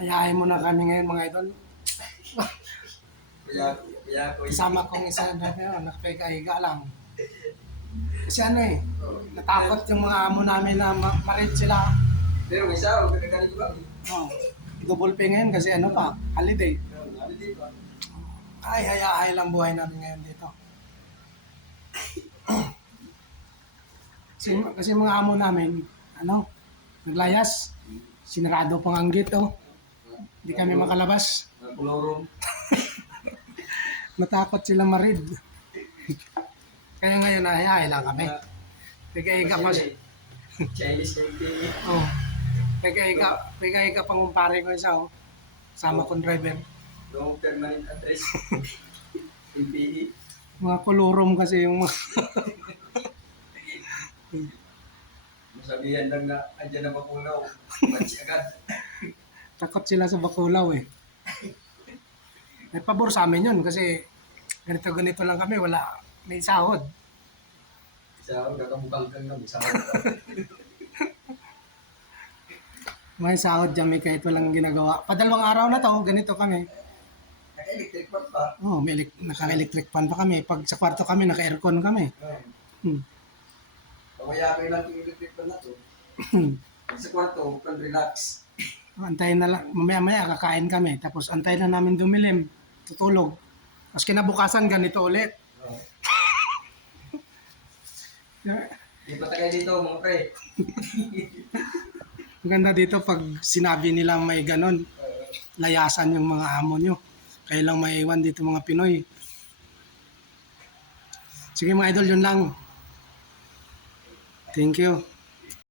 Hayain mo na kami ngayon mga idol. Kaya ko Kasama kong isa na nakapagkaiga lang. Kasi ano eh, natakot yung mga amo namin na marid sila. Pero may isa, huwag ka ganito ba? Oh, double pay ngayon kasi ano pa, holiday. Holiday pa. Ay, hayahay lang buhay namin ngayon dito. kasi mga amo namin, ano, naglayas. Sinarado pang ang gate, oh. Hindi kami makalabas. Kulorong. Natakot sila marid. Kaya ngayon, hayahay lang kami. Pagkaiga pa siya. Chinese LTE. Oh. Pagkaiga pangumpare ko isa, oh. Sama kong driver. No permanent address. LTE. Mga kulurom kasi yung mga... Masabihan lang na andyan na mapunaw. Match agad. Takot sila sa Bakulaw eh. May pabor sa amin yun kasi ganito lang kami, wala, may sahod. Isa ako, kakabukang kang lang. Isa May sahod dyan, may kahit walang ginagawa. Padalawang araw na to, ganito kami. naka-electric pan pa. Oh, may naka-electric fan pa kami. Pag sa kwarto kami, naka-aircon kami. Hmm. Pamaya kayo lang yung electric pan na to. Sa kwarto, pan relax. Antayin na lang, mamaya-maya kakain kami. Tapos antayin na namin dumilim, tutulog. Tapos kinabukasan, ganito ulit. Di pa tayo dito, mga pre. Maganda dito pag sinabi nila may ganon, layasan yung mga amo nyo. Kaya lang maiwan dito mga Pinoy. Sige mga idol, yun lang. Thank you.